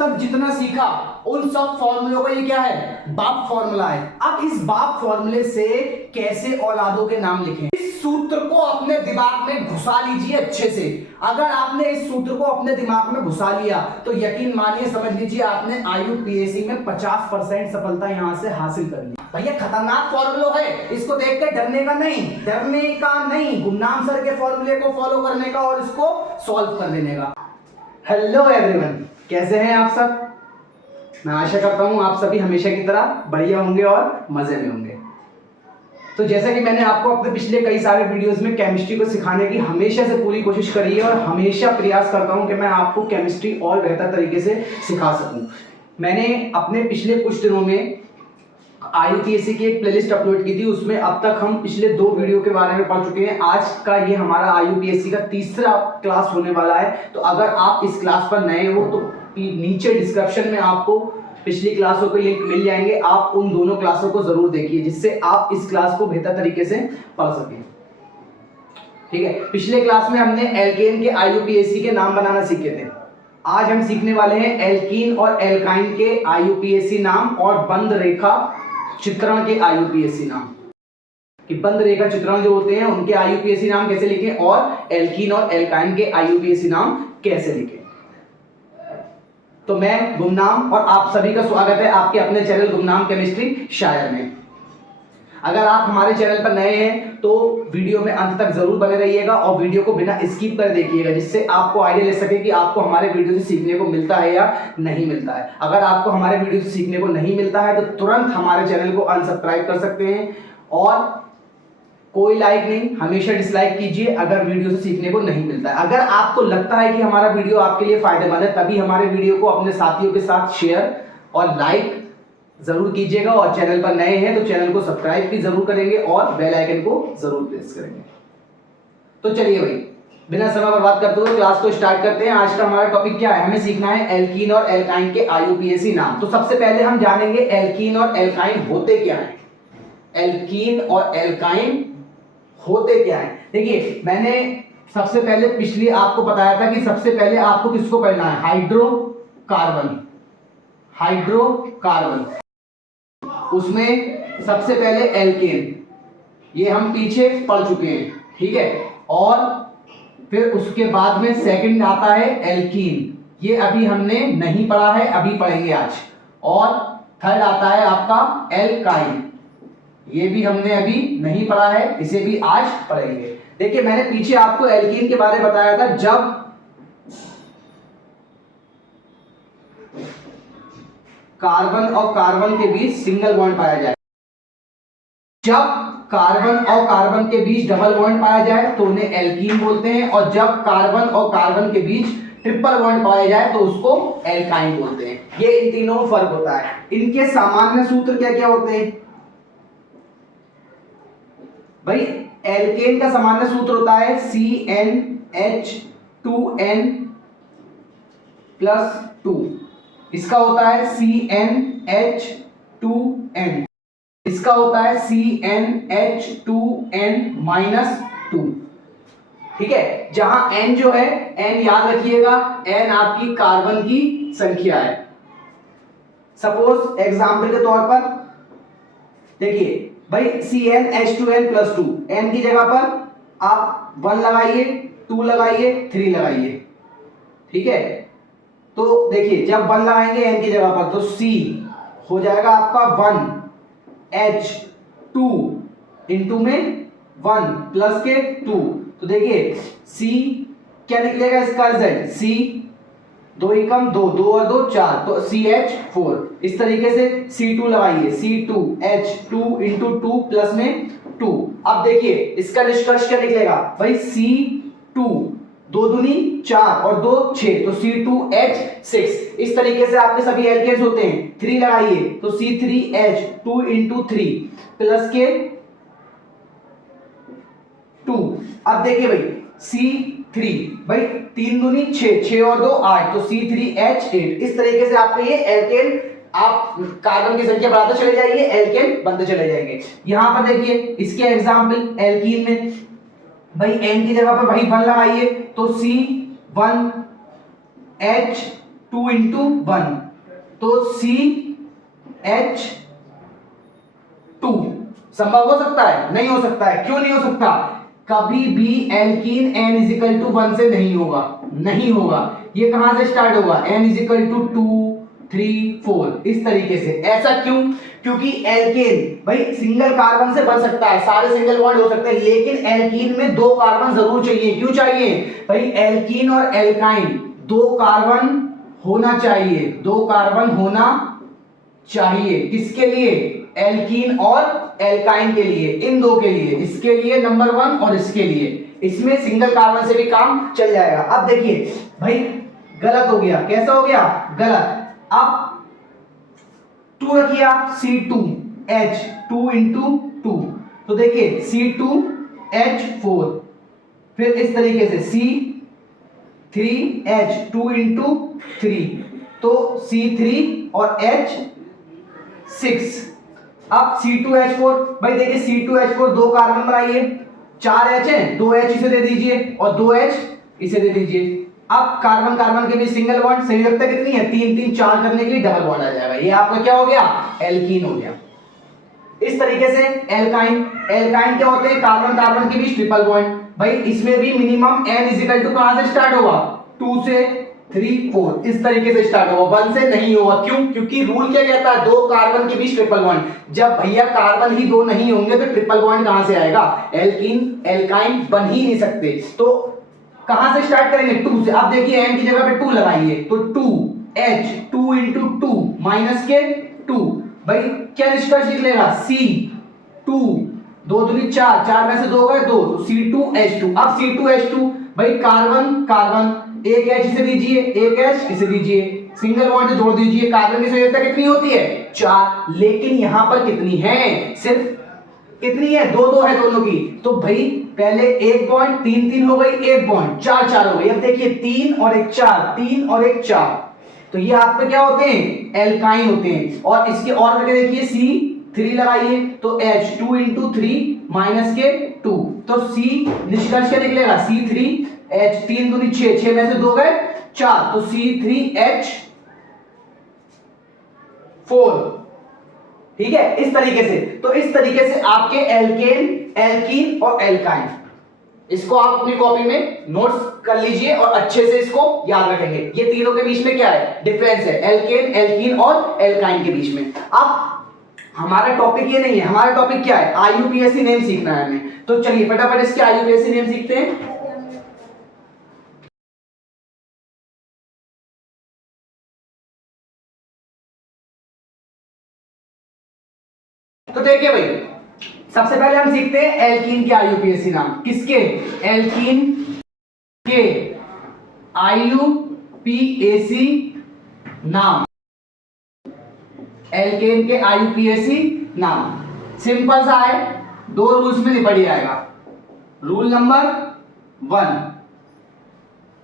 तक जितना सीखा उन सब फॉर्मूलों का ये क्या है, बाप फॉर्मूला है। अब इस बाप फॉर्मूले से कैसे औलादों के नाम लिखें, इस सूत्र को अपने दिमाग में घुसा लीजिए अच्छे से। अगर आपने इस सूत्र को अपने दिमाग में घुसा लिया तो यकीन मानिए, समझ लीजिए आपने आईयूपीएससी में 50% सफलता यहां से हासिल कर ली। भैया खतरनाक फॉर्मूला है, इसको देख के डरने का नहीं, गुमनाम सर के फॉर्मूले को फॉलो करने का और इसको सॉल्व कर देने का। हेलो एवरीवन, कैसे हैं आप सब? मैं आशा करता हूं आप सभी हमेशा की तरह बढ़िया होंगे और मजे में होंगे। तो जैसा कि मैंने आपको अपने पिछले कई सारे वीडियोस में केमिस्ट्री को सिखाने की हमेशा से पूरी कोशिश करी है और हमेशा प्रयास करता हूं कि मैं आपको केमिस्ट्री और बेहतर तरीके से सिखा सकूं। मैंने अपने पिछले कुछ दिनों में आईयूपीएससी की एक प्लेलिस्ट अपलोड की थी, उसमें अब तक हम पिछले 2 वीडियो के बारे में पढ़ चुके हैं। आज का ये हमारा आईयूपीएससी का तीसरा क्लास होने वाला है। तो अगर आप इस क्लास पर नए हो तो नीचे डिस्क्रिप्शन में आपको पिछली क्लासों के लिंक मिल जाएंगे, आप उन दोनों क्लासों को जरूर देखिए जिससे आप इस क्लास को बेहतर तरीके से पढ़ सकें। ठीक है, पिछले क्लास में हमने एल्केन के आईयूपीएससी के नाम बनाना सीखे थे। आज हम सीखने वाले हैं एल्कीन और एल्काइन के आईयूपीएससी नाम और बंद रेखा चित्रण के आईयूपीएससी नाम। कि बंद रेखा चित्रण जो होते हैं उनके आईयूपीएससी नाम कैसे लिखें और एल्कीन और एल्काइन के आईयूपीएससी नाम कैसे लिखें। तो मैं गुमनाम और आप सभी का स्वागत है आपके अपने चैनल गुमनाम केमिस्ट्री शायर में। अगर आप हमारे चैनल पर नए हैं तो वीडियो में अंत तक जरूर बने रहिएगा और वीडियो को बिना स्किप कर देखिएगा, जिससे आपको आइडिया ले सके कि आपको हमारे वीडियो से सीखने को मिलता है या नहीं मिलता है। अगर आपको हमारे वीडियो से सीखने को नहीं मिलता है तो तुरंत हमारे चैनल को अनसब्सक्राइब कर सकते हैं और कोई लाइक नहीं, हमेशा डिसलाइक कीजिए अगर वीडियो से सीखने को नहीं मिलता है। अगर आपको लगता है कि हमारा वीडियो आपके लिए फायदेमंद है तभी हमारे वीडियो को अपने साथियों के साथ शेयर और लाइक जरूर कीजिएगा और चैनल पर नए हैं तो चैनल को सब्सक्राइब भी जरूर करेंगे और बेल आइकन को जरूर प्रेस करेंगे। तो चलिए भाई, बिना समय बर्बाद करते हुए क्लास को स्टार्ट करते हैं। आज का हमारा टॉपिक क्या है, हमें सीखना है एल्कीन और एल्काइन के आईयूपीएससी नाम। तो सबसे पहले हम जानेंगे एल्कीन और एल्काइन होते क्या है। एल्कीन और एल्काइन होते क्या है। देखिए, मैंने सबसे पहले पिछली आपको बताया था कि सबसे पहले आपको किसको पढ़ना है, हाइड्रोकार्बन। हाइड्रोकार्बन उसमें सबसे पहले एल्केन, ये हम पीछे पढ़ चुके हैं, ठीक है। और फिर उसके बाद में सेकंड आता है एल्कीन, ये अभी हमने नहीं पढ़ा है, अभी पढ़ेंगे आज। और थर्ड आता है आपका एल्काइन, ये भी हमने अभी नहीं पढ़ा है, इसे भी आज पढ़ेंगे। देखिए, मैंने पीछे आपको एल्कीन के बारे में बताया था, जब कार्बन और कार्बन के बीच सिंगल बॉन्ड पाया जाए, जब कार्बन और कार्बन के बीच डबल बॉन्ड पाया जाए तो उन्हें एल्कीन बोलते हैं, और जब कार्बन और कार्बन के बीच ट्रिपल बॉन्ड पाया जाए तो उसको एल्काइन बोलते हैं। ये इन तीनों में फर्क होता है। इनके सामान्य सूत्र क्या क्या होते हैं भाई? एल्केन का सामान्य सूत्र होता है CnH2n+2, इसका होता है CnH2n, इसका होता है CnH2n-2। ठीक है, जहां n जो है, n याद रखिएगा, n आपकी कार्बन की संख्या है। सपोज एग्जांपल के तौर पर देखिए भाई, CnH2n+2, n की जगह पर आप 1 लगाइए, 2 लगाइए, 3 लगाइए, ठीक है। तो देखिए, जब 1 लगाएंगे n की जगह पर तो C हो जाएगा आपका 1, H 2 इंटू में 1 प्लस के 2, तो देखिए C क्या निकलेगा इसका रिजल्ट, C 2 एकम 2, 2 और 2 4, तो CH4। इस तरीके से C2 लगाइए, C2H2 इंटू 2 प्लस में 2। अब देखिए इसका निष्कर्ष क्या निकलेगा भाई, C2 2 दूनी 4 और 2 6, तो C2H6। इस तरीके से आपके सभी एल्केन्स होते हैं। 3 लगाइए तो C3H2 इंटू 3 प्लस के 2। अब देखिए भाई, C3 भाई 3 दूनी 6, 6 और 2 8, तो C3H8। इस तरीके से आपके ये एल्केन, आप कार्बन की संख्या बढ़ाते चले जाइए, एल्केन बनते चले जाएंगे। यहां पर देखिए इसके एग्जांपल, एल्कीन में भाई n की जगह पर वही 1 लगाइए तो C1H 2 इंटू 1, तो CH2 संभव हो सकता है? नहीं हो सकता है। क्यों नहीं हो सकता? कभी भी alkene n is equal to 1 से नहीं होगा, नहीं होगा। ये कहां से स्टार्ट होगा? n इज इक्वल टू 2 3 4 इस तरीके से। ऐसा क्यों? क्योंकि एल्केन भाई सिंगल कार्बन से बन सकता है, सारे सिंगल बॉन्ड हो सकते हैं, लेकिन एल्कीन में 2 कार्बन जरूर चाहिए। क्यों चाहिए भाई? एल्कीन और एल्काइन 2 कार्बन होना चाहिए, 2 कार्बन होना चाहिए। किसके लिए? एल्कीन और एल्काइन के लिए, इन दो के लिए, इसके लिए नंबर 1 और इसके लिए। इसमें सिंगल कार्बन से भी काम चल जाएगा। अब देखिए भाई गलत हो गया। कैसा हो गया? गलत। अब 2 रखिए आप, C2H 2 इंटू 2, तो देखिए C2H4, फिर इस तरीके से C3H 2 इंटू 3, तो C3 और H6। अब C2H4 भाई देखिए C2H4 2 कार्बन बनाइए, 4 H है, 2 H इसे दे दीजिए और 2 H इसे दे दीजिए। अब कार्बन कार्बन के बीच सिंगल बॉन्ड, संयोजकता कितनी है? 3 3 4 करने के लिए डबल बॉन्ड आ जाएगा। ये आपका क्या हो गया? एल्कीन हो गया। इस तरीके से एल्काइन, एल्काइन क्या होते हैं? कार्बन कार्बन के बीच ट्रिपल बॉन्ड। भाई इसमें भी minimum n is equal to कहां से स्टार्ट होगा? 2 से 3 4 इस तरीके से स्टार्ट होगा, 1 से नहीं होगा। क्यों? क्योंकि रूल क्या कहता है? 2 कार्बन के बीच ट्रिपल बॉन्ड। जब भैया कार्बन ही 2 नहीं होंगे तो ट्रिपल बॉन्ड कहां से आएगा? एल्कीन एल्काइन बन ही नहीं सकते। तो कहां से स्टार्ट करेंगे? 2 से। अब देखिए n की जगह पे 2 लगाइए, तो 2H 2 इंटू 2 माइनस के 2, भाई क्या निष्कर्ष निकलेगा? C2 2 दूनी 4, 4 में से 2 गए 2, तो C2H2। अब C2H2 भाई कार्बन कार्बन, एक H इसे दीजिए, एक H इसे दीजिए, सिंगल बॉन्ड से जोड़ दीजिए। कार्बन की संयोजकता कितनी होती है? 4, लेकिन यहां पर कितनी है? सिर्फ कितनी है? 2 2 है दोनों की। तो भाई पहले एक बॉन्ड 3 3 हो गई, एक बॉन्ड 4 4 हो गई। अब देखिए 3 और 1 4, 3 और 1 4, तो ये आपके क्या होते हैं? एल्काइन होते हैं। और इसके और करके देखिए C3 लगाइए, तो H 2 इंटू 3 माइनस के 2, तो C निष्कर्ष क्या निकलेगा? C3H 3 दूनी 6, 6 में से 2 गए 4, तो C3H4। ठीक है, इस तरीके से। तो इस तरीके से आपके एल्केन, एल्कीन और एल्काइन, इसको आप अपनी कॉपी में नोट्स कर लीजिए और अच्छे से इसको याद रखेंगे। ये तीनों के बीच में क्या है? डिफरेंस है, एल्केन, एल्कीन और एल्काइन के बीच में। अब हमारा टॉपिक ये नहीं है, हमारा टॉपिक क्या है? आईयूपीएसी नेम सीखना है हमें। तो चलिए फटाफट इसके आईयूपीएसी नेम सीखते हैं। तो देखिए भाई, सबसे पहले हम सीखते हैं एल्कीन के आईयूपीएसी नाम। किसके? एल्कीन के आईयूपीएसी नाम। एल्केन के आईयूपीएसी नाम सिंपल सा है, 2 रूल्स में निपट जाएगा। रूल नंबर 1,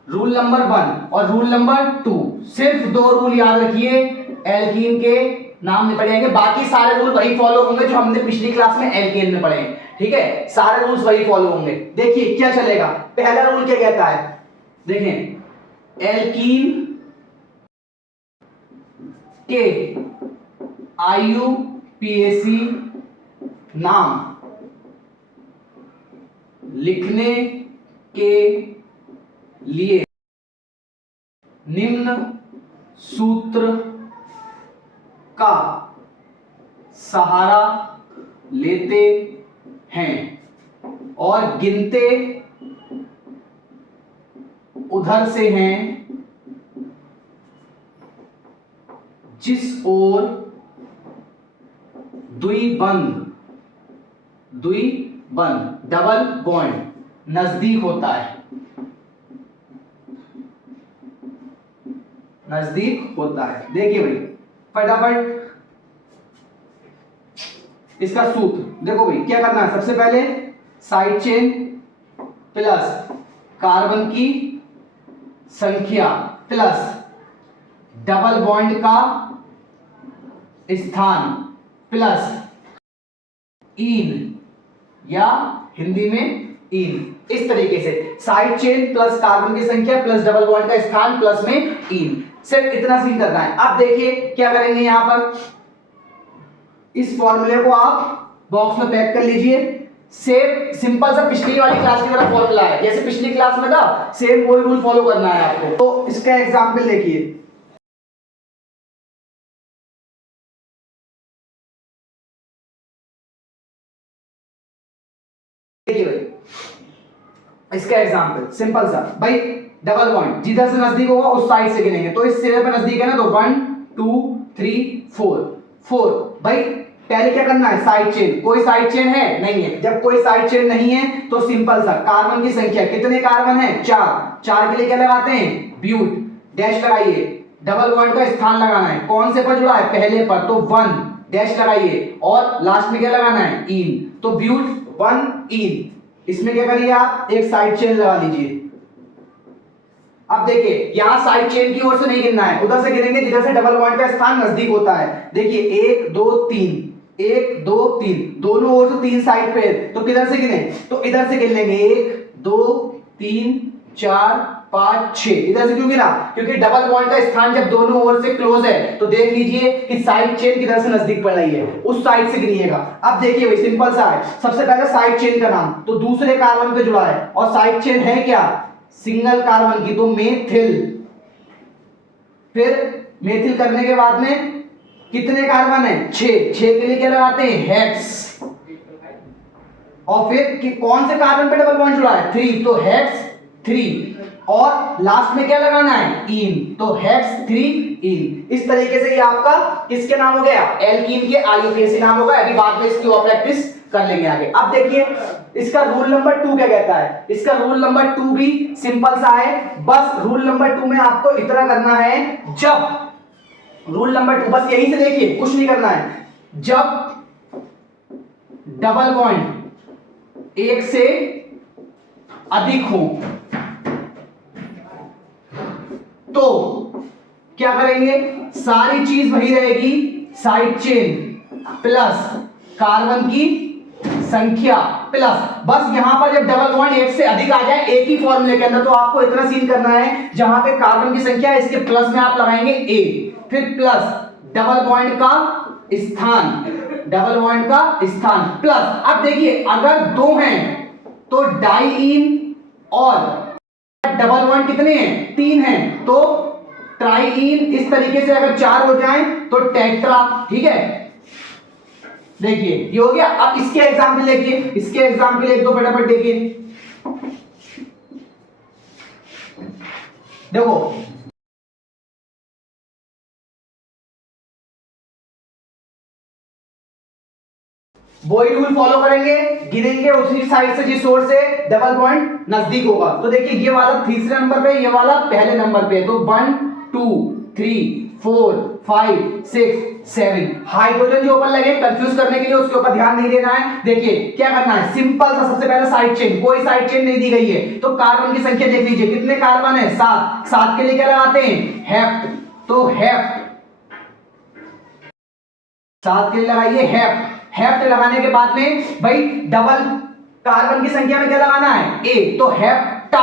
रूल नंबर 1 और रूल नंबर 2, सिर्फ 2 रूल याद रखिए, एल्कीन के नाम निपट जाएंगे। बाकी सारे रूल वही फॉलो होंगे जो हमने पिछली क्लास में एल्केन में पढ़े हैं। ठीक है, सारे रूल्स वही फॉलो होंगे। देखिए क्या चलेगा। पहला रूल क्या कहता है? देखें, एल्कीन के आईयूपीएसी नाम लिखने के लिए निम्न सूत्र का सहारा लेते हैं और गिनते उधर से हैं जिस ओर द्विबंध डबल बॉन्ड नजदीक होता है, नजदीक होता है। देखिए भाई फटाफट इसका सूत्र देखो भाई, क्या करना है? सबसे पहले साइड चेन प्लस कार्बन की संख्या प्लस डबल बॉन्ड का स्थान प्लस इन, या हिंदी में इन। इस तरीके से साइड चेन प्लस कार्बन की संख्या प्लस डबल बॉन्ड का स्थान प्लस में इन। सिर्फ इतना सीन करना है। अब देखिए क्या करेंगे, यहां पर इस फॉर्मूले को आप बॉक्स में पैक कर लीजिए। सेम सिंपल सा पिछली वाली क्लास की तरह फॉर्मूला है, जैसे पिछली क्लास में था सेम वही रूल फॉलो करना है आपको। तो इसका एग्जांपल देखिए, देखिए भाई इसका एग्जांपल सिंपल सा भाई, डबल पॉइंट जिधर से नजदीक होगा उस साइड से गिनेंगे। तो इस सिरे पे नजदीक है ना, तो 1 2 3 4 भाई पहले क्या करना है, साइड चेन। कोई साइड चेन है नहीं है, जब कोई साइड चेन नहीं है तो सिंपल सा कार्बन की संख्या, कितने कार्बन है 4, 4 के लिए क्या लगाते हैं ब्यूट, डैश लगाइए। डबल बॉन्ड का स्थान लगाना है, कौन से पर जुड़ा है पहले पर, तो 1 डैश लगाइए और लास्ट में क्या लगाना है इन, तो ब्यूट 1 इन। इसमें क्या करिए आप एक साइड चेन लगा लीजिए। अब देखिए यहां साइड चेन की ओर से नहीं गिनना है, उधर से गिनेंगे जिधर से डबल बॉन्ड का स्थान नजदीक होता है। देखिए 1 2 3 1 2 3, दोनों ओर से 3 साइड पे, तो किधर से गिने, तो इधर से गिन लेंगे 1 2 3 4 5 6। इधर से क्यों गिना, क्योंकि डबल बॉन्ड का स्थान जब दोनों ओर से क्लोज है तो देख लीजिए कि साइड चेन किधर से नजदीक पड़ रही है, उस साइड से गिनिएगा। अब देखिए भाई सिंपल सा है, सबसे पहले साइड चेन का नाम, तो दूसरे कार्बन पे जुड़ा है और साइड चेन है क्या सिंगल कार्बन की, तो मेथिल। फिर मेथिल करने के बाद में कितने कार्बन है 6, 6 के लिए क्या लगाते हैं हेक्स। और फिर कि कौन से कार्बन पे डबल बॉन्ड जुड़ा है 3, तो हेक्स 3 और लास्ट में क्या लगाना है इन, तो हेक्स 3 इन। इस तरीके से ये आपका किसके नाम हो गया, एल्कीन के आईयूपीएसी नाम होगा। अभी बाद में इसकी और प्रैक्टिस कर लेंगे आगे। अब देखिए इसका रूल नंबर 2 क्या कहता है, इसका रूल नंबर 2 भी सिंपल सा है। बस रूल नंबर 2 में आपको इतना करना है, जब रूल नंबर 2 बस यहीं से देखिए कुछ नहीं करना है, जब डबल बॉन्ड एक से अधिक हो तो क्या करेंगे, सारी चीज वही रहेगी, साइड चेन प्लस कार्बन की संख्या प्लस, बस यहां पर जब डबल बॉन्ड एक से अधिक आ जाए एक ही फॉर्मूले के अंदर, तो आपको इतना सीन करना है, जहां पे कार्बन की संख्या इसके प्लस में आप लगाएंगे ए, फिर प्लस डबल बॉन्ड का स्थान, डबल बॉन्ड का स्थान प्लस। अब देखिए अगर 2 हैं तो डाइईन, और डबल बॉन्ड कितने हैं 3 हैं तो ट्राइईन। इस तरीके से अगर 4 हो जाएं तो टेट्रा। ठीक है, देखिए ये हो गया। अब इसके एग्जाम्पल देखिए, इसके एग्जाम्पल एक दो फटाफट देखिए। देखो वही रूल फॉलो करेंगे, गिनेंगे उसी साइड से जिस ओर से डबल बॉन्ड नजदीक होगा। तो देखिए ये वाला तीसरे नंबर पे, ये वाला पहले नंबर पे, तो 1 2 3 4 5 6 7 हाइड्रोजन जो ऊपर लगे कंफ्यूज करने के लिए उसके ऊपर ध्यान नहीं देना है। देखिए क्या करना है, सिंपल सा सबसे पहले साइड चेन, कोई साइड चेन नहीं दी गई है तो कार्बन की संख्या देख लीजिए कितने कार्बन है 7, 7 के लिए क्या लगाते हैं हेप्ट, तो हेप्ट 7 के लिए लगाइए हेप्ट। हेप्ट लगाने के बाद में भाई डबल कार्बन की संख्या में क्या लगाना है ए, तो हेप्टा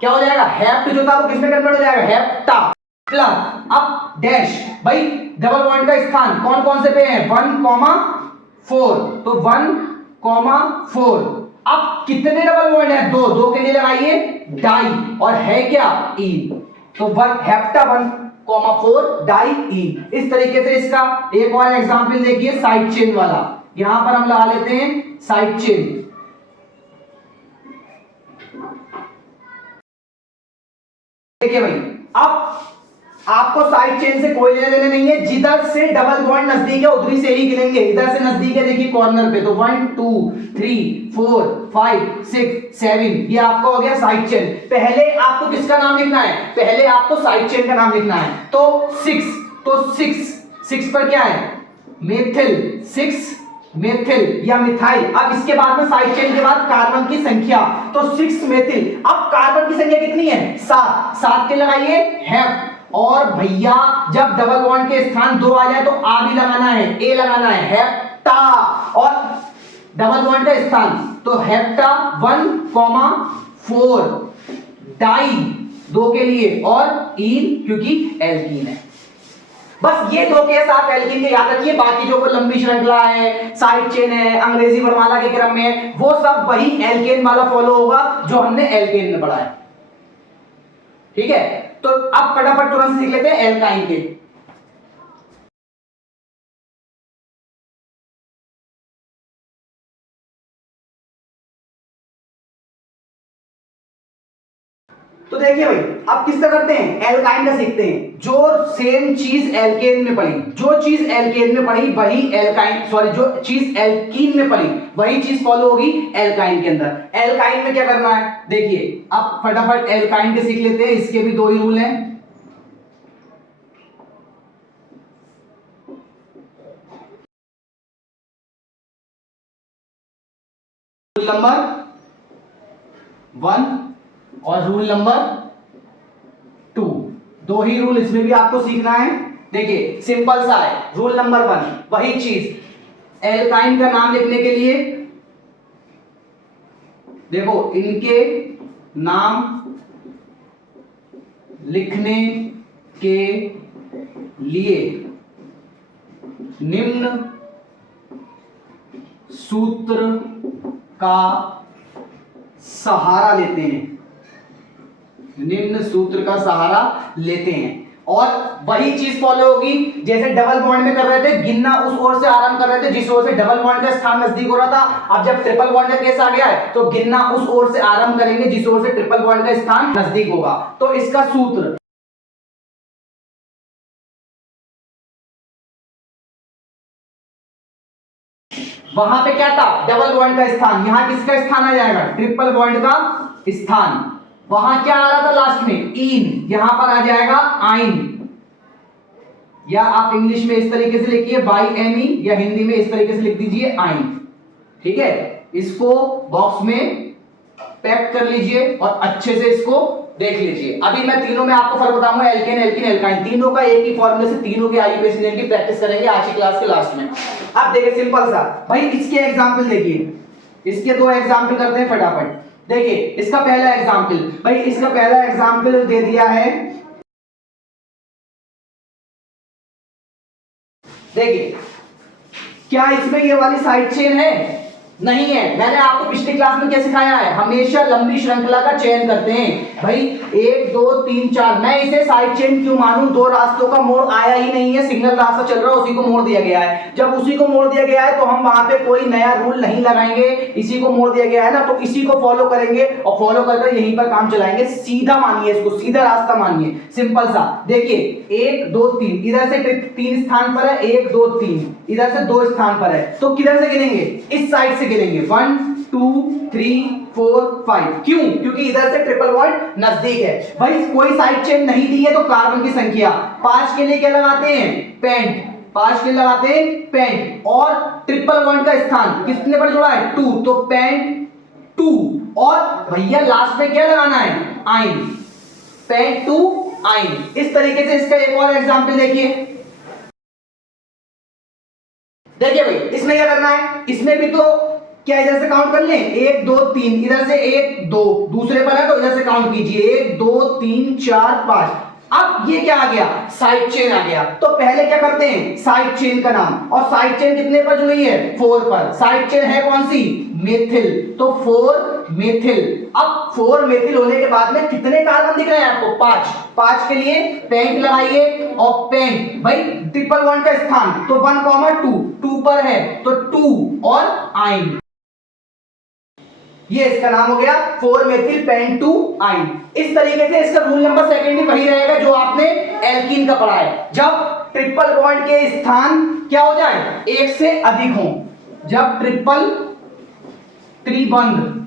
क्या हो जाएगा, हेप्ट जो था वो किसमें कन्वर्ट हो जाएगा हेप्टा प्लस, अब डैश भाई डबल बॉन्ड का स्थान कौन कौन से पे है 1,4, तो 1,4। अब कितने डबल बॉन्ड है 2, 2 के लिए लगाइए डाई और है क्या इन, तो 1 हेप्टा 1,4 डाई इन। इस तरीके से इसका एक और एग्जांपल देखिए साइड चेन वाला, यहां पर हम लगा लेते हैं साइड चेन। देखिए भाई अब आपको साइड चेन से कोई लेने देने नहीं है, जिधर से डबल बॉन्ड नजदीक है उधरी से ही गिनेंगे। इधर से नजदीक है देखिए कॉर्नर पे, तो 1 2 3 4 5 6 7 ये आपका हो गया साइड चेन। पहले आपको किसका नाम लिखना है, पहले आपको साइड चेन का नाम लिखना है, तो 6, तो 6 पर क्या है मेथिल, 6 मेथिल या मिथाइल। अब इसके बाद में साइड चेन के बाद कार्बन की संख्या, तो 6 मेथिल। अब कार्बन की संख्या कितनी है 7, 7 के लगाइए हेप्ट, और भैया जब डबल बॉन्ड के स्थान 2 आ जाए तो आ भी लगाना है, ए लगाना है हेप्टा, और डबल बॉन्ड का स्थान तो हेप्टा 1,4 डाई दो के लिए, और ईन क्योंकि एल्कीन है। बस ये दो केस आप एल्कीन के याद रखिए, बाकी जो कोई लंबी श्रृंखला है, साइड चेन है, अंग्रेजी वर्णमाला के क्रम में, वो सब वही एल्केन वाला फॉलो होगा जो हमने एल्केन में पढ़ा है। ठीक है, तो अब फटाफट तुरंत सीख लेते हैं एल्काइन के। तो देखिए भाई, अब किस तरह करते हैं, एल्काइन का सीखते हैं। जो सेम चीज एल्केन में पढ़ी, जो चीज एल्केन में पढ़ी वही एल्काइन, सॉरी जो चीज एल्कीन में पढ़ी वही चीज फॉलो होगी एल्काइन के अंदर। एल्काइन में क्या करना है, देखिए अब फटाफट एल्काइन के सीख लेते हैं। इसके भी दो ही रूल हैं। रूल नंबर 1 और रूल नंबर 2, दो ही रूल इसमें भी आपको सीखना है। देखिए सिंपल सा है। रूल नंबर 1, वही चीज एल्काइन का नाम लिखने के लिए, देखो इनके नाम लिखने के लिए निम्न सूत्र का सहारा लेते हैं, निम्न सूत्र का सहारा लेते हैं। और वही चीज फॉलो होगी जैसे डबल बॉन्ड में कर रहे थे, गिनना उस ओर से आरंभ कर रहे थे जिस ओर से डबल बॉन्ड का स्थान नजदीक हो रहा था। अब जब ट्रिपल बॉन्ड का केस आ गया है तो गिनना उस ओर से आरंभ करेंगे जिस ओर से ट्रिपल बॉन्ड का स्थान नजदीक होगा। तो इसका सूत्र वहां पे क्या था, डबल बॉन्ड का स्थान, यहां किसका स्थान आ जाएगा, ट्रिपल बॉन्ड का स्थान। वहां क्या आ रहा था लास्ट में, इन, यहां पर आ जाएगा आइन, या आप इंग्लिश में इस तरीके से लिखिए बाई एन ई, या हिंदी में इस तरीके से लिख दीजिए आइन। ठीक है, इसको बॉक्स में पैक कर लीजिए और अच्छे से इसको देख लीजिए। अभी मैं तीनों में आपको फर्क बताऊंगा, एल्केन एल्कीन एल्काइन, तीनों का एक ही फॉर्मूले से तीनों के आईयूपीएसी की प्रैक्टिस करेंगे आज की क्लास के लास्ट में। अब देखिए सिंपल सा भाई, इसके एग्जांपल देखिए, इसके दो एग्जांपल करते हैं फटाफट। देखिए इसका पहला एग्जांपल, भाई इसका पहला एग्जांपल दे दिया है। देखिए क्या इसमें ये वाली साइड चेन है, नहीं है। मैंने आपको पिछली क्लास में क्या सिखाया है, हमेशा लंबी श्रृंखला का चयन करते हैं। भाई 1 2 3 4, मैं इसे साइड चेन क्यों मानूं, दो रास्तों का मोड़ आया ही नहीं है, सिंगल रास्ता चल रहा है, उसी को मोड़ दिया गया है। जब उसी को मोड़ दिया गया है तो हम वहां पे कोई नया रूल नहीं लगाएंगे, इसी को मोड़ दिया गया है ना, तो इसी को फॉलो करेंगे और फॉलो करके यहीं पर काम चलाएंगे। सीधा मानिए इसको, सीधा रास्ता मानिए, सिंपल सा। देखिए 1 2 3, इधर से 3 स्थान पर है, 1 2 3, इधर से 2 स्थान पर है, तो किधर से गिनेंगे, इस साइड से गिनेंगे, 1 2 3 4 5। क्यों, क्योंकि इधर से ट्रिपल बॉन्ड नजदीक है। भाई कोई साइड चेन नहीं दी है तो कार्बन की संख्या 5 के लिए क्या लगाते हैं, पेंट, 5 के लिए लगाते हैं पेंट, और ट्रिपल बॉन्ड का स्थान कितने पर जुड़ा है, 2, तो पेंट 2, और भैया लास्ट में क्या लगाना है, आइन, पेंट 2 आइन। इस तरीके से इसका एक और एग्जांपल देखिए। देखिए भाई इसमें क्या करना है, इसमें भी तो क्या इधर से काउंट कर लें, 1 2 3, इधर से 1 2, दूसरे पर है तो इधर से काउंट कीजिए, 1 2 3 4 5। अब ये क्या आ गया, साइड चेन आ गया। तो पहले क्या करते हैं, साइड चेन का नाम, और साइड चेन कितने पर जुड़ी है, 4 पर। साइड चेन है कौन सी, मेथिल, तो 4 मेथिल। अब 4 मेथिल होने के बाद में कितने कार्बन दिख रहे हैं आपको, 5। 5 के लिए पेंट लगाइए, और पेंट भाई ट्रिपल बॉन्ड का स्थान, तो 1 2, 2 पर है तो 2 और आइन, ये इसका नाम हो गया 4 मेथिल पेंट 2 आइन। इस तरीके से इसका रूल नंबर सेकंड भी वही रहेगा जो आपने एल्कीन का पढ़ा है। जब ट्रिपल बॉन्ड के स्थान क्या हो जाए, एक से अधिक हो, जब ट्रिपल त्रिबंध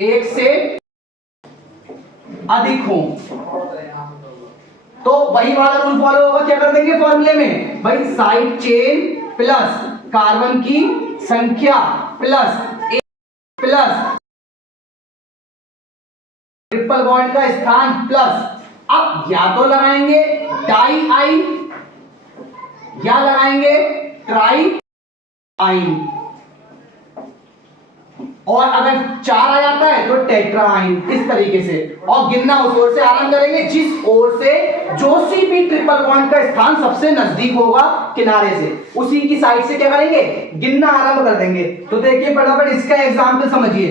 एक से अधिक हो, तो वही वाला रूल फॉलो होगा। क्या कर देंगे फॉर्मूले में, भाई साइड चेन प्लस कार्बन की संख्या प्लस प्लस ट्रिपल बॉन्ड का स्थान प्लस, अब या तो लगाएंगे डाई आइन या लगाएंगे ट्राई आइन। और अगर 4 आ जाता है तो टेट्राइन, इस तरीके से। और गिनना उस ओर से आरंभ करेंगे जिस ओर से जो सी भी ट्रिपल बॉन्ड का स्थान सबसे नजदीक होगा किनारे से, उसी की साइड से क्या करेंगे, गिनना आरंभ कर देंगे। तो देखिए फटाफट इसका एग्जाम्पल समझिए,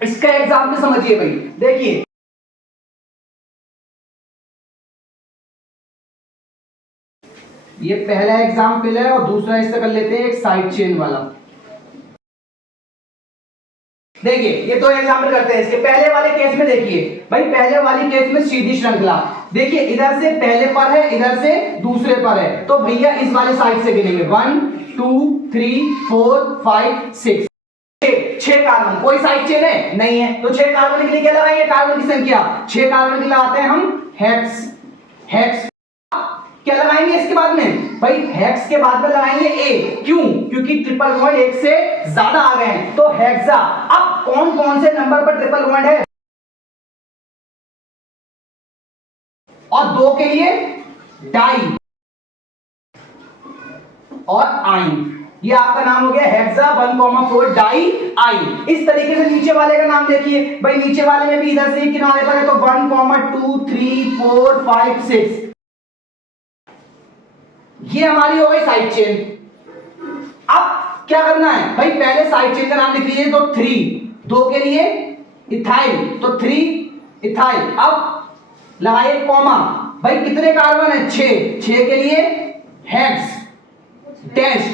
इसका एग्जाम्पल समझिए भाई। देखिए ये पहला एग्जाम्पल है और दूसरा इससे कर लेते हैं एक साइड चेन वाला। देखिए ये दो एग्जाम्पल करते हैं। इसके पहले वाले केस में देखिए भाई, पहले वाली केस में सीधी श्रृंखला, देखिए इधर से पहले पर है, इधर से दूसरे पर है, तो भैया इस वाले साइड से गिनेंगे 1 2 3 4 5 6, 6 कार्बन। कोई साइड चेन है नहीं है, तो 6 कार्बन के लिए क्या लगाएंगे, कार्बन की संख्या 6 कार्बन के लिए लगाते हैं हम हेक्स। हेक्स क्या लगाएंगे इसके बाद में भाई, हेक्स के बाद में लगाएंगे ए, क्यों, क्योंकि ट्रिपल बॉन्ड एक से ज्यादा आ गए हैं, तो हेक्सा। अब कौन कौन से नंबर पर ट्रिपल बॉन्ड है, और 2 के लिए डाई और आइन, ये आपका नाम हो गया हेक्सा 1,4 डाई आइन। इस तरीके से नीचे वाले का नाम देखिए भाई, नीचे वाले में भी इधर से किनारे पर है तो 1, 2 3 4 5 6, ये हमारी हो गई साइड चेन। अब क्या करना है भाई, पहले साइड चेन का नाम लिख लीजिए, तो 3, 2 के लिए इथाइल, तो 3 इथाइल। अब लगाइए कॉमा, भाई कितने कार्बन है, 6 के लिए हेक्स डैश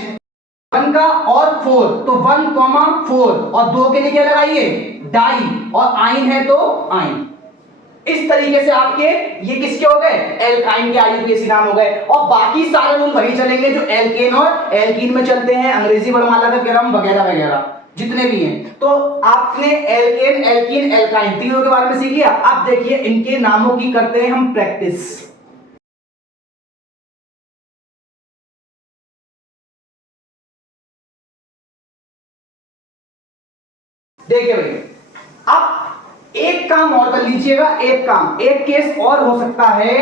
1 का और 4, तो 1,4, और 2 के लिए क्या लगाइए डाई, और आइन है तो आइन। इस तरीके से आपके ये किसके हो गए, एल्काइन के आईयूपीएसी नाम हो गए। और बाकी सारे रूल वही चलेंगे जो एल्केन और एल्कीन में चलते हैं, अंग्रेजी वर्णमाला का क्रम वगैरह वगैरह जितने भी हैं। तो आपने एल्केन, एल्कीन, एल्काइन तीनों के बारे में सीख लिया। अब देखिए इनके नामों की करते हैं हम प्रैक्टिस। देखिए भाई, अब एक काम और कर लीजिएगा, एक काम, एक केस और हो सकता है,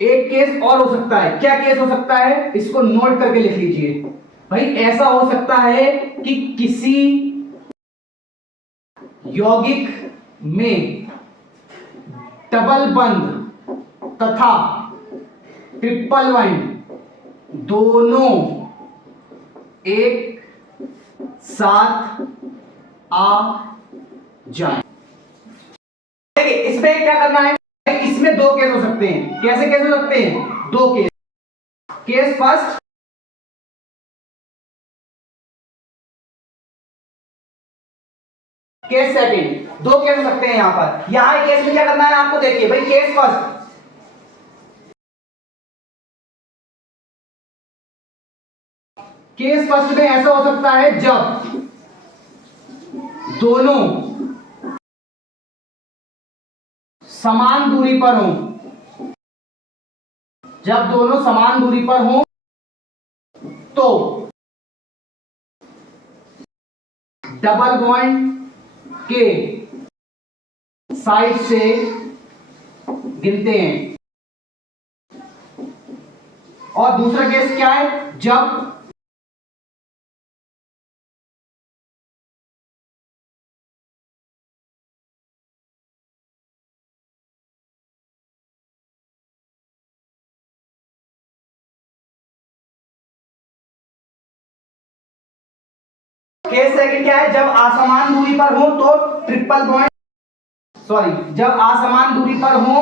एक केस और हो सकता है। क्या केस हो सकता है, इसको नोट करके लिख लीजिए भाई। ऐसा हो सकता है कि किसी यौगिक में डबल बंध तथा ट्रिपल बंध दोनों एक साथ आ जाए। देखिए इसमें क्या करना है, इसमें 2 केस हो सकते हैं। कैसे केस हो सकते हैं, 2 case. Case first, case second, 2 case हो सकते हैं यहां पर। यहां केस में क्या करना है आपको, देखिए भाई केस फर्स्ट, केस फर्स्ट में ऐसा हो सकता है जब दोनों समान दूरी पर हो, जब दोनों समान दूरी पर हो तो डबल बॉन्ड के साइड से गिनते हैं। और दूसरा केस क्या है, जब केस सेकंड क्या है, जब असमान दूरी पर हो तो ट्रिपल बॉन्ड, सॉरी, जब असमान दूरी पर हो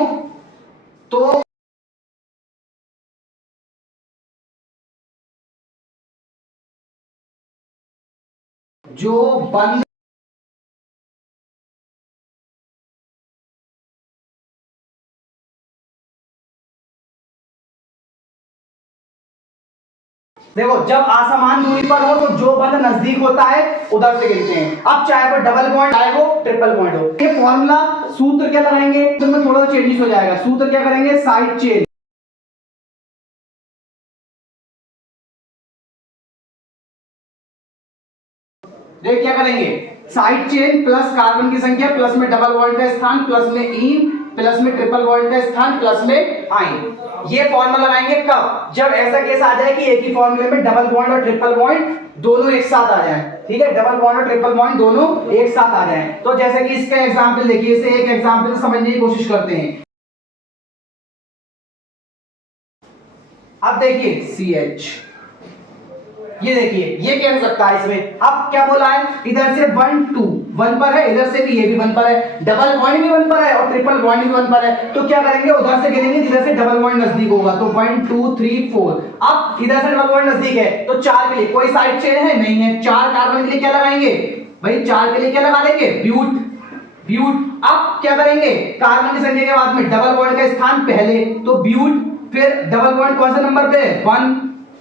तो जो बंद देखो, जब असमान दूरी पर हो तो जो बंद नजदीक होता है उधर से गिनते हैं। अब चाहे वो डबल बॉन्ड चाहे वो ट्रिपल बॉन्ड हो। ये फॉर्मूला सूत्र क्या लगाएंगे, तो में थोड़ा चेंजेस हो जाएगा। सूत्र क्या करेंगे, साइड चेन, देख क्या करेंगे, साइड चेन प्लस कार्बन की संख्या प्लस में डबल बॉन्ड का स्थान प्लस में इन प्लस में ट्रिपल बॉन्ड का स्थान प्लस में आइन। ये फॉर्मूला लगाएंगे कब, जब ऐसा केस आ जाए कि एक ही फॉर्मूले में डबल बॉन्ड और ट्रिपल बॉन्ड दोनों एक साथ आ जाए। ठीक है, डबल बॉन्ड और ट्रिपल बॉन्ड दोनों एक साथ आ जाए। तो जैसे कि इसका एग्जांपल देखिए, इसे एक एग्जांपल से समझने की कोशिश करते हैं। अब देखिए CH, ये देखिए ये क्या हो सकता है इसमें। अब क्या बोला है, इधर से 1 2 1 पर है, इधर से भी ये भी 1 पर है, डबल बॉन्ड भी 1 पर है और ट्रिपल बॉन्ड भी 1 पर है। तो क्या करेंगे, उधर से गिनेंगे इधर से डबल बॉन्ड नजदीक होगा, तो 1 2 3 4। अब इधर से डबल बॉन्ड नजदीक है तो 4 के लिए कोई साइड चेन है नहीं है, 4 कार्बन के लिए क्या लगाएंगे भाई, 4 के लिए क्या लगा देंगे, ब्यूट ब्यूट। अब क्या करेंगे, कार्बन की संख्या के बाद में डबल बॉन्ड का स्थान पहले, तो ब्यूट, फिर डबल बॉन्ड कौन से नंबर पे, 1,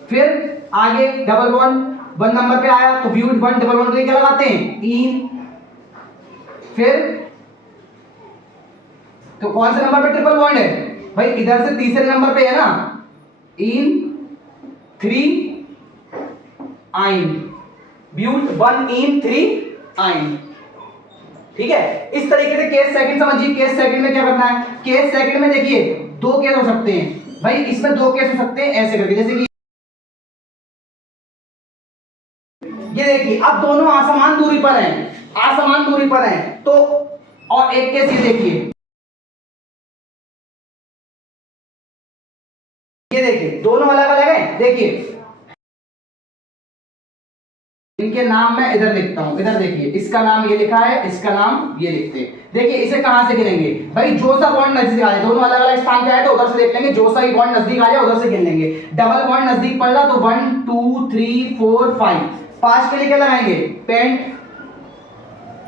फिर आगे डबल बॉन्ड 1 नंबर पे आया तो ब्यूट 1, डबल बॉन्ड के लिए क्या लगाते हैं, इन, फिर तो कौन से नंबर पे ट्रिपल बॉन्ड है भाई, इधर से तीसरे नंबर पे है ना, इन 3 आइन, ब्यूट 1 इन 3 आइन। ठीक है, इस तरीके से केस सेकंड समझिए। केस सेकंड में क्या करना है, केस सेकंड में देखिए 2 केस हो सकते हैं भाई, इसमें 2 केस हो सकते हैं ऐसे करके, जैसे कि ये देखिए अब दोनों असमान दूरी पर हैं, असमान दूरी पर हैं, तो और एक केस ये देखिए, ये देखिए दोनों अलग अलग हैं। देखिए इनके नाम मैं इधर लिखता हूं, इधर देखिए इसका नाम ये लिखा है, इसका नाम ये लिखते हैं। देखिए इसे कहां से गिनेंगे भाई, जो सा बॉन्ड नजदीक आ जाए, दोनों अलग अलग स्थान पे आए तो उधर से देख लेंगे, जो सा ही बॉन्ड नजदीक आ जाए उधर से गिन लेंगे। डबल बॉन्ड नजदीक पड़ रहा तो 1 2 3 4 5, 5 के लिए क्या लगाएंगे, पेंट,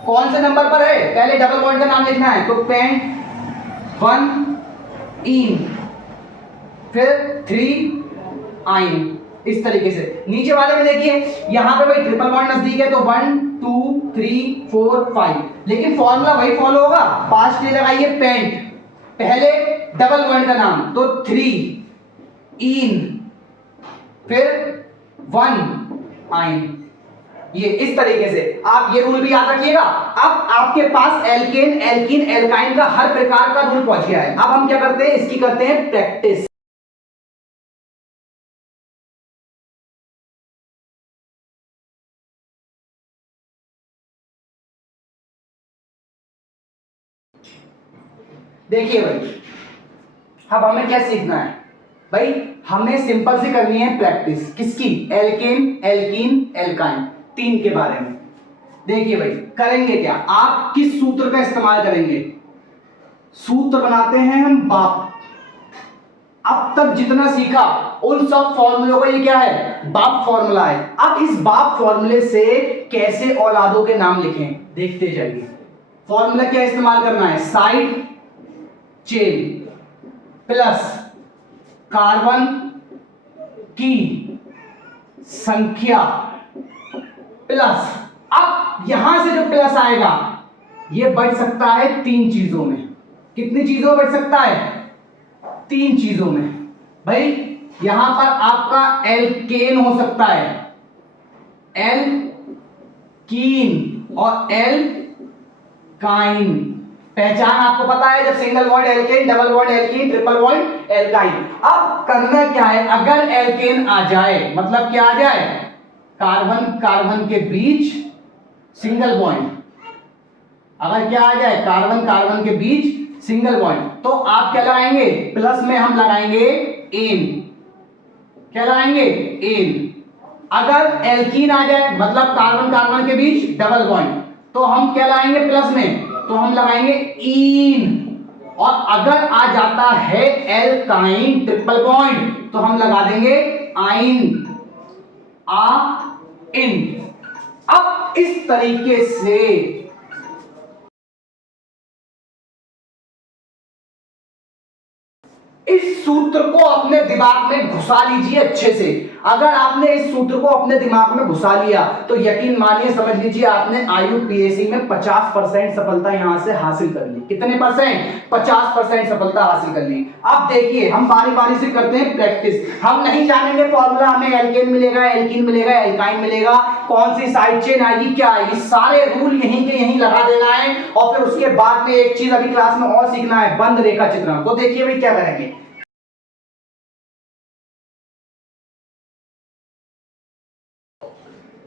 कौन से नंबर पर है, पहले डबल बॉन्ड का नाम लिखना है, तो पेंट 1 इन, फिर 3 आइन। इस तरीके से नीचे वाले में देखिए, यहां पे भाई ट्रिपल बॉन्ड नजदीक है तो 1 2 3 4 5, लेकिन फॉर्मूला वही फॉलो होगा। 5 के लिए लगाइए पेंट, पहले डबल बॉन्ड का नाम तो 3 इन, फिर 1 आइन। ये इस तरीके से आप ये रूल भी याद रखिएगा। अब आपके पास एल्केन एल्कीन एल्काइन का हर प्रकार का रूल पहुंच गया है। अब हम क्या करते हैं, इसकी करते हैं प्रैक्टिस। देखिए भाई, अब हमें क्या सीखना है भाई, हमें सिंपल सी करनी है प्रैक्टिस, किसकी, एल्केन एल्कीन एल्काइन, 3 के बारे में। देखिए भाई करेंगे क्या, आप किस सूत्र का इस्तेमाल करेंगे, सूत्र बनाते हैं हम बाप। अब तक जितना सीखा उन सब फॉर्मूलों का ये क्या है, बाप फॉर्मूला है। अब इस बाप फॉर्मूले से कैसे औलादों के नाम लिखें देखते जाइए। फॉर्मूला क्या इस्तेमाल करना है, साइड चेन प्लस कार्बन की संख्या प्लस, अब यहां से जो प्लस आएगा ये बढ़ सकता है 3 चीजों में। कितनी चीजों में बढ़ सकता है, 3 चीजों में भाई। यहां पर आपका एल्केन हो सकता है, एल्कीन और एल्काइन। पहचान आपको पता है, जब single bond alkane, double bond alkene, triple bond alkyne. अब करना क्या है, अगर एल्केन आ जाए मतलब क्या आ जाए, कार्बन कार्बन के बीच सिंगल बॉन्ड, अगर क्या आ जाए, कार्बन कार्बन के बीच सिंगल बॉन्ड, तो आप क्या लगाएंगे, प्लस में हम लगाएंगे एन, क्या लगाएंगे, एन। अगर एल्कीन आ जाए मतलब कार्बन कार्बन के बीच डबल बॉन्ड, तो हम क्या लगाएंगे प्लस में, तो हम लगाएंगे इन। और अगर आ जाता है एल्काइन ट्रिपल बॉन्ड तो हम लगा देंगे आइन, आ इन। अब इस तरीके से इस सूत्र को अपने दिमाग में घुसा लीजिए अच्छे से। अगर आपने इस सूत्र को अपने दिमाग में घुसा लिया तो यकीन मानिए, समझ लीजिए आपने IUPAC में 50% सफलता यहां से हासिल कर ली। कितने परसेंट, 50% सफलता हासिल कर ली। अब देखिए हम बारी बारी से करते हैं प्रैक्टिस। हम नहीं जानेंगे फॉर्मूला, हमें एल्केन मिलेगा, एल्कीन मिलेगा, एल्काइन मिलेगा, कौन सी साइड चेन आएगी, क्या आएगी, सारे रूल यहीं के यहीं लगा देना है। और फिर उसके बाद में एक चीज अभी क्लास में और सीखना है, बंद रेखा चित्रण। तो देखिए भाई क्या करेंगे,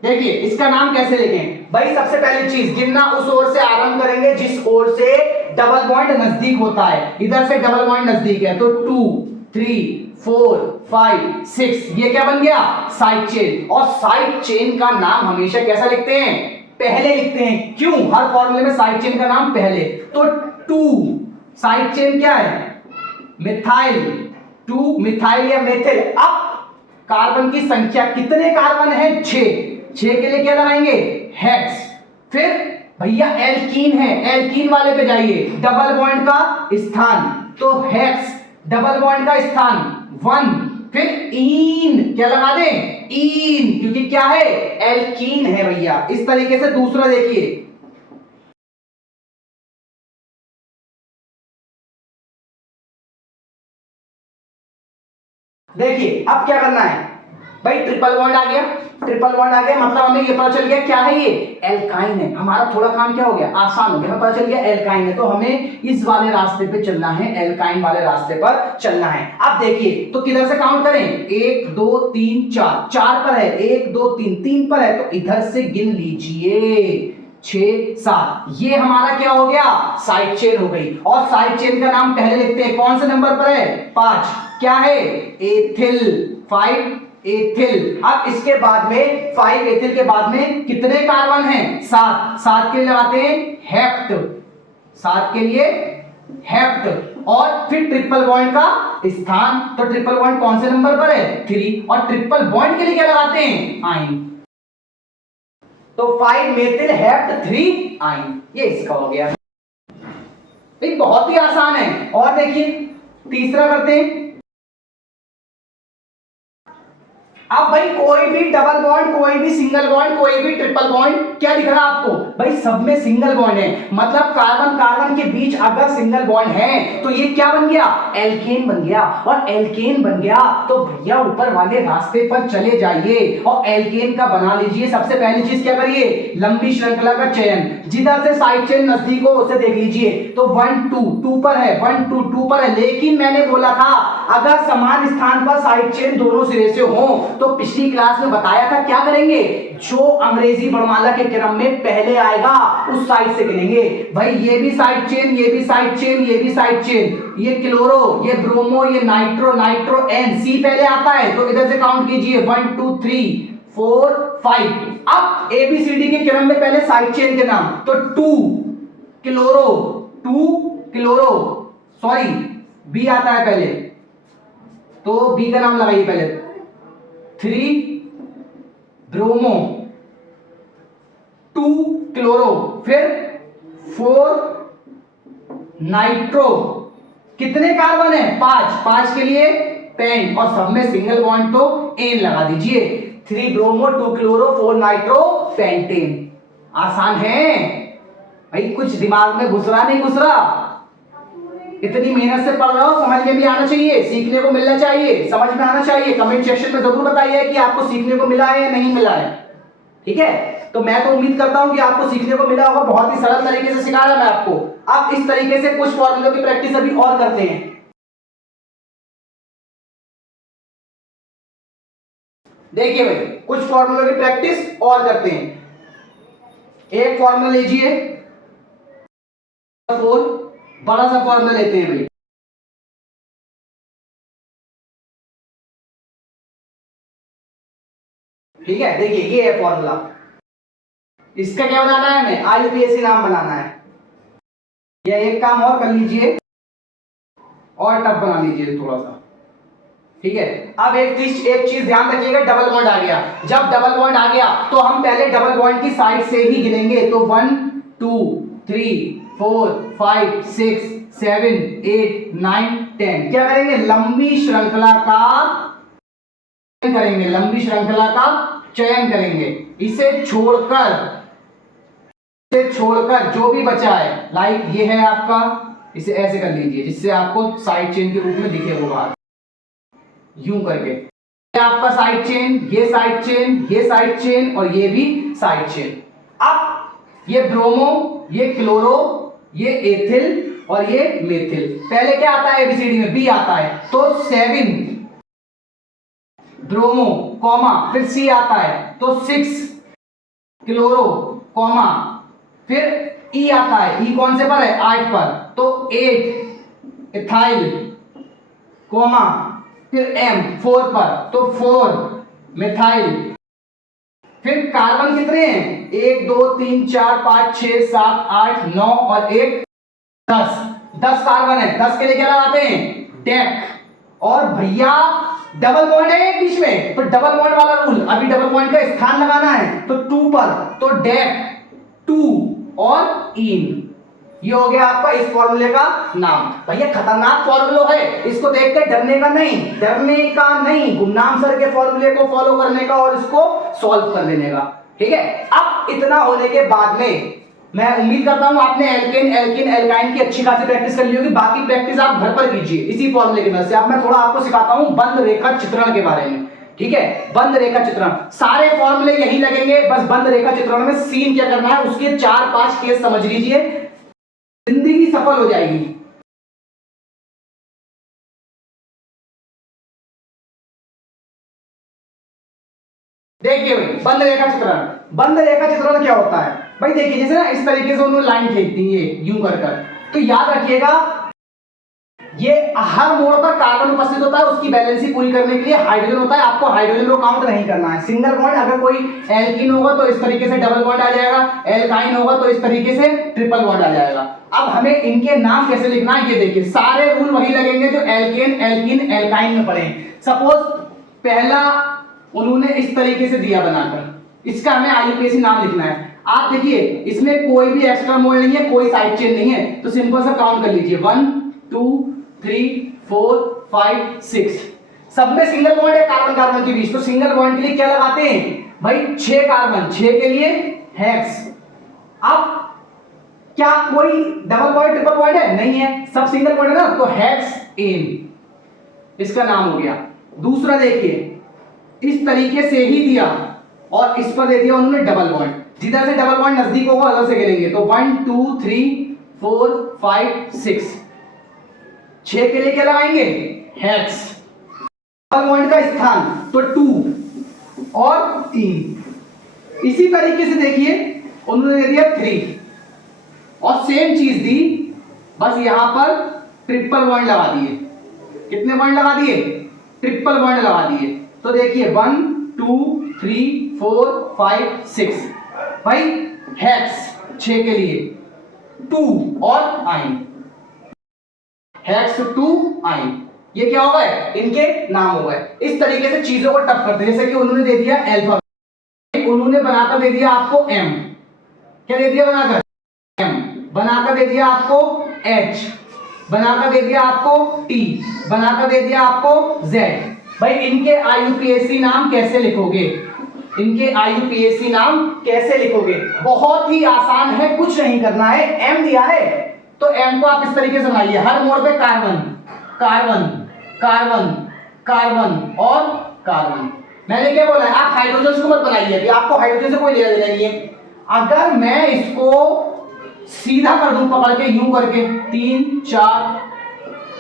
देखिए इसका नाम कैसे लिखें भाई, सबसे पहली चीज गिनना उस ओर से आरंभ करेंगे जिस ओर से डबल बॉन्ड नजदीक होता है। इधर से डबल बॉन्ड नजदीक है तो 2 3 4 5 6 ये क्या बन गया, साइड चेन। और साइड चेन का नाम हमेशा कैसा लिखते हैं, पहले लिखते हैं। क्यों, हर फॉर्मूले में साइड चेन का नाम पहले। तो 2 साइड चेन क्या है, मिथाइल, 2 मिथाइल या मेथिल। अब कार्बन की संख्या कितने कार्बन है, 6 के लिए क्या लगाएंगे, हेक्स। फिर भैया एल्कीन है, एल्कीन वाले पे जाइए, डबल बॉन्ड का स्थान तो हेक्स, डबल बॉन्ड का स्थान 1। फिर ईन क्या लगा दें, ईन, क्योंकि क्या है, एल्कीन है भैया। इस तरीके से दूसरा देखिए, देखिए अब क्या करना है भाई, ट्रिपल बॉन्ड आ गया, ट्रिपल बॉन्ड आ गया मतलब हमें ये पता चल गया क्या है, ये एल्काइन है। हमारा थोड़ा काम क्या हो गया, आसान हो गया, हमें पता चल गया एल्काइन है। तो हमें इस वाले रास्ते पे चलना है, एल्काइन वाले रास्ते पर चलना है। अब देखिए तो किधर से काउंट करें, 1 2 3 4, 4 पर है, 1 2 3, 3 पर है, तो इधर से गिन लीजिए 6 7। ये हमारा क्या हो गया, साइड चेन हो गई। और साइड चेन का नाम पहले लिखते हैं, कौन से नंबर पर है, 5, क्या है, एथिल, 5 एथिल। अब इसके बाद में 5 एथिल के बाद में कितने कार्बन हैं, 7, 7 के लिए लगाते हैं हेप्ट, 7 के लिए हेप्ट। और फिर ट्रिपल बॉन्ड का स्थान, तो ट्रिपल बॉन्ड कौन से नंबर पर है, 3। और ट्रिपल बॉन्ड के लिए क्या लगाते हैं, आइन, तो 5 मेथिल हेप्ट 3 आइन, ये इसका हो गया। बहुत ही आसान है। और देखिए तीसरा करते हैं। अब भाई कोई भी डबल बॉन्ड, कोई भी सिंगल बॉन्ड, कोई भी ट्रिपल बॉन्ड, क्या दिख रहा है आपको भाई, सब में सिंगल बॉन्ड है। मतलब कार्बन कार्बन के बीच अगर सिंगल बॉन्ड है तो ये क्या बन गया, एल्केन बन गया। और एल्केन बन गया तो भैया ऊपर वाले रास्ते पर चले जाइए और एल्केन का बना लीजिए। सबसे पहली चीज क्या करिए, लंबी श्रृंखला का चयन, जिधर से साइड चेन नजदीक हो उसे देख लीजिए। तो 1 2 2 पर है, 1 2 2 पर है। लेकिन मैंने बोला था अगर समान स्थान पर साइड चेन दोनों सिरे से हो तो पिछली क्लास में बताया था क्या करेंगे, जो अंग्रेजी वर्णमाला के क्रम में पहले आएगा उस साइड से गिनेंगे। भाई ये भी साइड चेन, ये भी साइड चेन, ये भी साइड चेन, ये क्लोरो, ये ब्रोमो, ये नाइट्रो, नाइट्रो एन, सी पहले आता है तो इधर से काउंट कीजिए 1 2 3 4 5। अब एबीसीडी के क्रम में पहले साइड चेन के नाम, तो 2 क्लोरो, 2 क्लोरो, सॉरी बी आता है पहले, तो बी का नाम लगाइए पहले, 3 ब्रोमो, 2 क्लोरो, फिर 4 नाइट्रो। कितने कार्बन है, 5, 5 के लिए पेंट, और सब में सिंगल बॉन्ड तो एन लगा दीजिए। 3 ब्रोमो, 2 क्लोरो, 4 नाइट्रो पेंटेन। आसान है भाई, कुछ दिमाग में घुस रहा नहीं घुस रहा, इतनी मेहनत से पढ़ रहा हो, समझ में भी आना चाहिए, सीखने को मिलना चाहिए, समझ में आना चाहिए। कमेंट सेक्शन में जरूर बताइए कि आपको सीखने को मिला है या नहीं मिला है, ठीक है। तो मैं तो उम्मीद करता हूं कि आपको सीखने को मिला होगा, बहुत ही सरल तरीके से सिखाया मैं आपको। अब इस तरीके से कुछ फॉर्मूलों की प्रैक्टिस अभी और करते हैं। देखिए भाई कुछ फॉर्मूलों की प्रैक्टिस और करते हैं। एक फॉर्मूला लीजिए, बड़ा सा फॉर्मूला लेते हैं भाई, ठीक है। देखिए ये है फॉर्मूला, इसका क्या बनाना है, हमें आईयूपीएसी नाम बनाना है। या एक काम और कर लीजिए और टफ बना लीजिए थोड़ा सा, ठीक है। अब एक चीज ध्यान रखिएगा, डबल बॉन्ड आ गया। जब डबल बॉन्ड आ गया तो हम पहले डबल बॉन्ड की साइड से ही गिनेंगे, तो 1 2 3 4 5 6 7 8 9 10। क्या करेंगे, लंबी श्रृंखला का करेंगे, लंबी श्रृंखला का चयन करेंगे। इसे छोड़कर जो भी बचा है, लाइक ये है आपका, इसे ऐसे कर लीजिए जिससे आपको साइड चेन के रूप में दिखे वो बाहर, यूं करके। ये आपका साइड चेन, ये साइड चेन, ये साइड चेन और ये भी साइड चेन। अब ये ब्रोमो, ये क्लोरो, ये एथिल और ये मेथिल। पहले क्या आता है एबीसीडी में, बी आता है, तो 7 ब्रोमो कॉमा, फिर सी आता है तो 6 क्लोरो कॉमा फिर ई आता है, ई कौन से पर है 8 पर, तो 8 इथाइल कॉमा फिर एम 4 पर, तो 4 मिथाइल। फिर कार्बन कितने हैं 1 2 3 4 5 6 7 8 9 और 1 10 कार्बन है। 10 के लिए क्या लगाते हैं डेक। और भैया डबल बॉन्ड है बीच में, तो डबल बॉन्ड वाला रूल, अभी डबल बॉन्ड का स्थान लगाना है तो 2 पर, तो डेक 2 और इन। ये हो गया आपका इस फॉर्मूले का नाम। भैया खतरनाक फॉर्मूला है, इसको देखकर डरने का नहीं, डरने का नहीं, गुमनाम सर के फॉर्मूले को फॉलो करने का और इसको सॉल्व कर देने का। ठीक है, अब इतना होने के बाद में मैं उम्मीद करता हूं आपने एल्केन एल्किन एल्काइन की अच्छी खासी प्रैक्टिस कर ली होगी। बाकी प्रैक्टिस आप घर पर कीजिए इसी फॉर्मूले की मदद से। अब मैं थोड़ा आपको सिखाता हूं बंद रेखा चित्रण के बारे में। ठीक है, बंद रेखा चित्रण, सारे फॉर्मूले यही लगेंगे, बस बंद रेखा चित्रण में सीन क्या करना है उसके 4-5 केस समझ लीजिए, जिंदगी सफल हो जाएगी। देखिए भाई बंद रेखा चित्रण, बंद रेखा चित्रण क्या होता है भाई, देखिए जैसे ना इस तरीके से उन्होंने लाइन खींचती है यूं कर, तो याद रखिएगा ये हर मोड़ पर कार्बन उपस्थित होता है, उसकी बैलेंसी पूरी करने के लिए हाइड्रोजन होता है। आपको हाइड्रोजन को काउंट नहीं करना है। सिंगल बॉन्ड अगर कोई एल्कीन होगा तो इस तरीके से डबल बॉन्ड आ जाएगा, एल्काइन होगा तो इस तरीके से ट्रिपल बॉन्ड आ जाएगा। अब हमें इनके नाम कैसे लिखना है ये देखिए, सारे रूल वही लगेंगे जो एल्केन एल्किन एल्काइन में पढ़े। सपोज पहला उन्होंने इस तरीके से दिया बनाकर, इसका हमें आईयूपीएसी नाम लिखना है। आप देखिए इसमें कोई भी एक्स्ट्रा मोल नहीं है, कोई साइड चेन नहीं है, तो सिंपल सा काउंट कर लीजिए 1 2 3 4 5 6। सब में सिंगल बॉन्ड है कार्बन कार्बन के बीच, तो सिंगल बॉन्ड के लिए क्या लगाते हैं भाई 6 कार्बन, 6 के लिए हेक्स। अब क्या कोई डबल बॉन्ड ट्रिपल बॉन्ड है नहीं है, सब सिंगल बॉन्ड है ना, तो हेक्स एन इसका नाम हो गया। दूसरा देखिए इस तरीके से ही दिया और इस पर दे दिया उन्होंने डबल बॉन्ड, जिधर से डबल बॉन्ड नजदीक होगा उधर से गिरेंगे, तो 1 2 3 4 5 6। 6 के लिए क्या लगाएंगे हेक्स। डबल बॉन्ड का स्थान तो 2 और 3। इसी तरीके से देखिए उन्होंने दे दिया 3 और सेम चीज दी, बस यहां पर ट्रिपल बॉन्ड लगा दिए। कितने बॉन्ड लगा दिए ट्रिपल बॉन्ड लगा दिए, तो देखिए 1 2 3 4 5 6 भाई हेक्स 6 के लिए 2 और आइन, हेक्स 2 आइन, ये क्या हो गए इनके नाम हो गए। इस तरीके से चीजों को टप करते हैं, जैसे कि उन्होंने दे दिया अल्फा, उन्होंने बनाकर दे दिया आपको एम, क्या दे दिया बनाकर एम, बनाकर दे दिया आपको एच, बनाकर दे दिया आपको टी, बनाकर दे दिया आपको जेड। भाई इनके आईयूपीएसी नाम कैसे लिखोगे, इनके आईयूपीएसी नाम कैसे लिखोगे, बहुत ही आसान है, कुछ नहीं करना है। एम दिया है तो एम को आप इस तरीके से बनाइए, हर मोड़ पे कार्बन कार्बन कार्बन कार्बन और कार्बन। मैंने क्या बोला है आप हाइड्रोजन को मत बनाइए, कि आपको हाइड्रोजन से कोई लेना देना नहीं है। अगर मैं इसको सीधा कर दूं पकड़ के यूं करके 3 4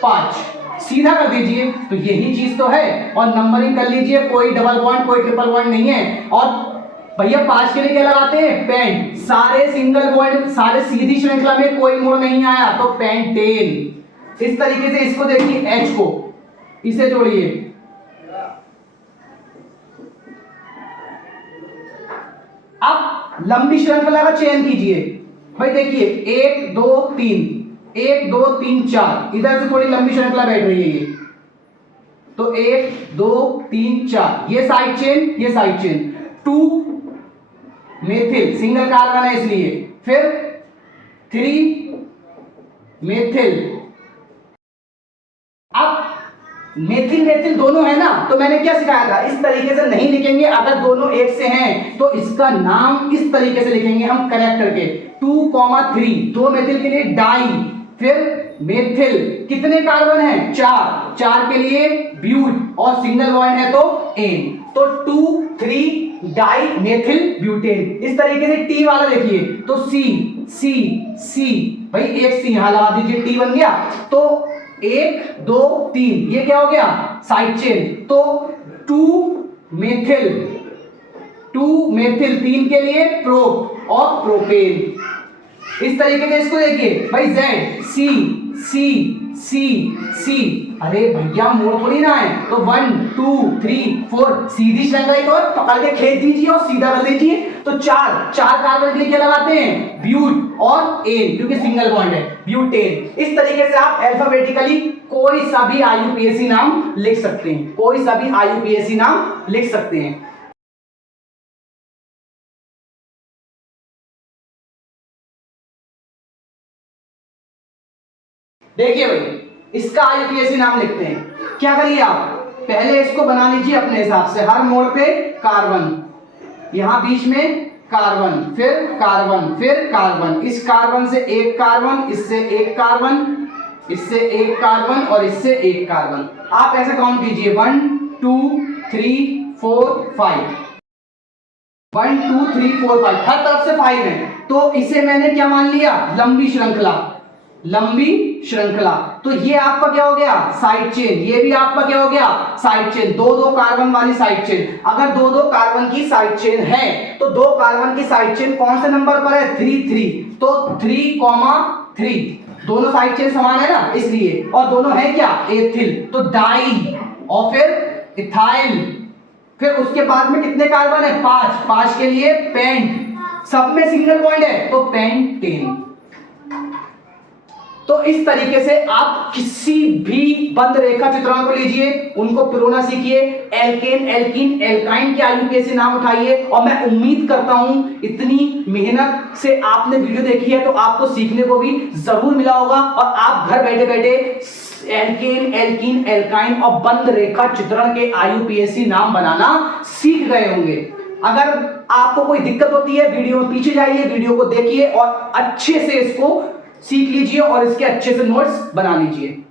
5 सीधा कर दीजिए, तो यही चीज तो है। और नंबरिंग कर लीजिए, कोई डबल बॉन्ड कोई ट्रिपल बॉन्ड नहीं है। और भैया 5 के लिए क्या लगाते हैं पेंट, सारे सिंगल बॉन्ड, सारे सीधी श्रृंखला में कोई मोड़ नहीं आया तो पेंटेन। इस तरीके से इसको देखिए H को इसे जोड़िए, अब लंबी श्रृंखला का चयन कीजिए। भाई देखिए 1 2 3 1 2 3 4, इधर से थोड़ी लंबी श्रृंखला बैठ रही है ये, तो 1 2 3 4 ये साइड चेन, ये side chain, 2 methyl single carbon है इसलिए, फिर 3 मेथिल। अब मेथिल मेथिल दोनों है ना, तो मैंने क्या सिखाया था इस तरीके से नहीं लिखेंगे, अगर दोनों एक से हैं तो इसका नाम इस तरीके से लिखेंगे हम करेक्ट करके 2,3, 2 मेथिल के लिए डाई, फिर मेथिल कितने कार्बन है 4, 4 के लिए ब्यूट और सिंगल बॉन्ड है तो एन, तो 2,3 डाई मेथिल ब्यूटेन। इस तरीके से टी वाला देखिए तो सी सी सी, भाई एक सी यहां लगा दीजिए, टी बन गया, तो 1 2 3 ये क्या हो गया साइड चेन, तो 2 मेथिल 2 मेथिल, 3 के लिए प्रोप और प्रोपेन। इस तरीके से इसको देखिए भाई, Z C C C C, अरे भैया मोड़ थोड़ी ना है, तो 1 2 3 4 सीधी श्रृंखला एक और पकड़ के खींच दीजिए और सीधा कर दीजिए। तो चार कार्बन के लिए क्या लगाते हैं, ब्यूट और एन, क्योंकि सिंगल बॉन्ड है, ब्यूटेन। इस तरीके से आप अल्फाबेटिकली कोई सा भी IUPAC नाम लिख सकते हैं, कोई सा भी IUPAC नाम लिख सकते हैं। देखिए भाई, इसका IUPAC नाम लिखते हैं। क्या करिए आप, पहले इसको बना लीजिए अपने हिसाब से, हर मोड़ पे कार्बन, यहां बीच में कार्बन, फिर कार्बन, फिर कार्बन, इस कार्बन से एक कार्बन, इससे एक कार्बन, इससे एक कार्बन और इससे एक कार्बन। आप ऐसे काउंट कीजिए 1 2 3 4 5, 1 2 3 4 5, हर तरफ से 5 है। तो इसे मैंने क्या मान लिया, लंबी श्रृंखला, लंबी श्रृंखला। तो ये आपका क्या हो गया, साइड चेन। ये भी आपका क्या हो गया, साइड चेन, दो कार्बन वाली साइड चेन। अगर दो कार्बन की साइड चेन है तो 2 कार्बन की साइड चेन कौन से नंबर पर है, 3 3, तो 3,3, दोनों साइड चेन समान है ना इसलिए, और दोनों है क्या, एथिल, तो डाई और फिर इथाइल। फिर उसके बाद में कितने कार्बन है, 5 के लिए पेंट, सब में सिंगल बॉन्ड है तो पेंटेन। तो इस तरीके से आप किसी भी बंद रेखा चित्रण को लीजिए, उनको पिरोना सीखिए, एल्केन, एल्कीन, एल्काइन के IUPAC नाम उठाइए। और मैं उम्मीद करता हूं इतनी मेहनत से आपने वीडियो देखी है तो आपको सीखने को भी जरूर मिला होगा, और आप घर बैठे बैठे एल्केन, एल्कीन, एल्काइन और बंद रेखा चित्रण के IUPAC नाम बनाना सीख गए होंगे। अगर आपको कोई दिक्कत होती है, वीडियो में पीछे जाइए, वीडियो को देखिए और अच्छे से इसको सीख लीजिए और इसके अच्छे से नोट्स बना लीजिए।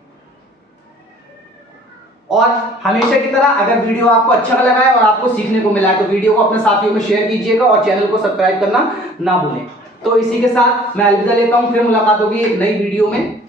और हमेशा की तरह अगर वीडियो आपको अच्छा लगा है और आपको सीखने को मिला है तो वीडियो को अपने साथियों में शेयर कीजिएगा और चैनल को सब्सक्राइब करना ना भूलें। तो इसी के साथ मैं अलविदा लेता हूं, फिर मुलाकात होगी एक नई वीडियो में।